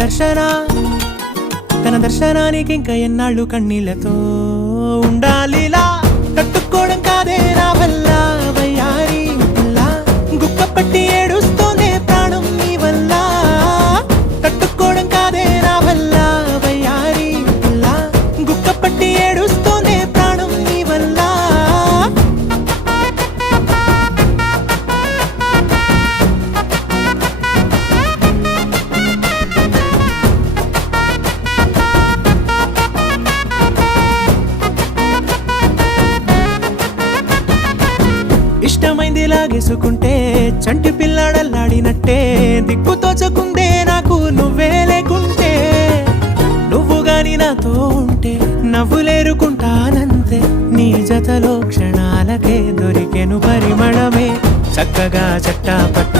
తన దర్శనానికి ఇంకా ఎన్నాళ్ళు కన్నీళ్లతో ఉండాలిలా తట్టుకోవడం కాదే నా వల్ల వయ్యారి పిల్ల గుక్క పట్టి ఏడుస్తూనే ప్రాణం నీ వల్ల తట్టుకోవడం కాదే నా వల్ల వయ్యారి పిల్ల గుక్క పట్టి ఏడుస్తూనే ప్రాణం నీ వల్ల ఇష్టమైంది లాగేసుకుంటే చంటి పిల్లాడల్లాడినట్టే దిక్కు తోచకుందే నాకు నువ్వే లేకుంటే నువ్వు గాని నాతో ఉంటే నవ్వులేరుకుంటానంతే నీ జతలో క్షణాలకే దొరికెను పరిమళమే చక్కగా చట్టా